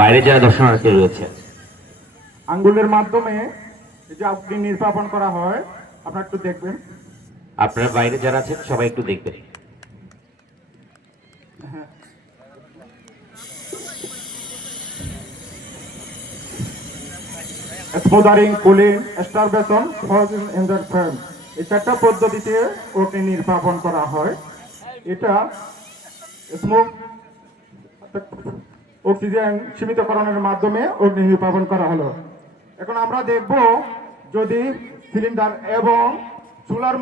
বাইরে যারা দর্শনার্থী রয়েছে। আঙ্গুলের মাধ্যমে যে অগ্নি নির্বাপন করা হয় আপনারা একটু দেখবেন। আপনারা বাইরে যারা আছেন সবাই একটু দেখবেন। Smothering cooling starvation in the frame এই চারটা পদ্ধতিতে অগ্নি নির্বাপন করা হয়। এটা স্মোক অক্সিজেন সীমিতকরণের মাধ্যমে অগ্নি নির্বাপন করা হলো। এখন আমরা দেখব যদি সিলিন্ডার এবং চুলার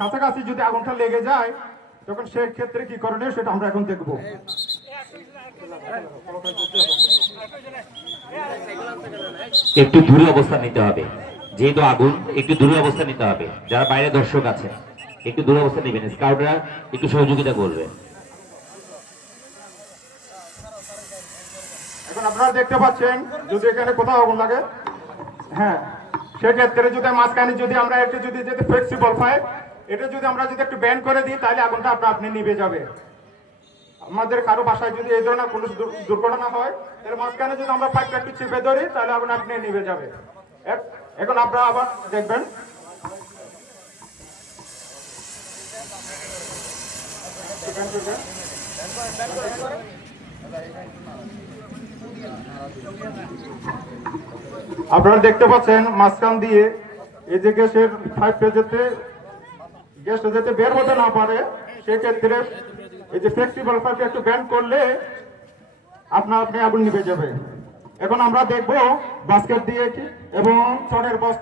কাছাকাছি যদি আগুনটা লেগে যায়, তখন সেক্ষেত্রে কি করণীয় সেটা আমরা এখন দেখব। একটু দূরে অবস্থান নিতে হবে। যেহেতু আগুন, একটু দূরে অবস্থান নিতে হবে। যারা বাইরে দর্শক আছে একটু দূরে অবস্থান নেবেন। স্কাউটরা একটু সহযোগিতা করবে। আপনারা দেখতে পাচ্ছেন, যদি এখানে কোথাও আগুন লাগে। হ্যাঁ সেক্ষেত্রে যদি মাঝখানে যদি আমরা একটু যদি যদি ফ্লেক্সিবল পাই এটা যদি আমরা যদি একটু ব্যান করে দিই, তাহলে আগুনটা আপনা আপনি নিভে যাবে। আমাদের কারও বাসায় যদি এই ধরনের কোনো দুর্ঘটনা হয় এর মাঝখানে যদি আমরা পাইপটা একটু চিপে ধরি, তাহলে আগুন আপনি নিভে যাবে। এখন আপনারা আবার দেখবেন। আপনারা দেখতে পাচ্ছেন মাঝখান দিয়ে এই যে গ্যাসের পাইপটা যেতে, গ্যাসটা যেতে বের হতে না পারে, সেক্ষেত্রে এই যে ফ্লেক্সিবল পাইপে একটু ব্যান্ড করলে আপনার আপনি আগুন নিভে যাবে। এখন আমরা দেখব বাস্কেট দিয়ে এবং চটের বস্তা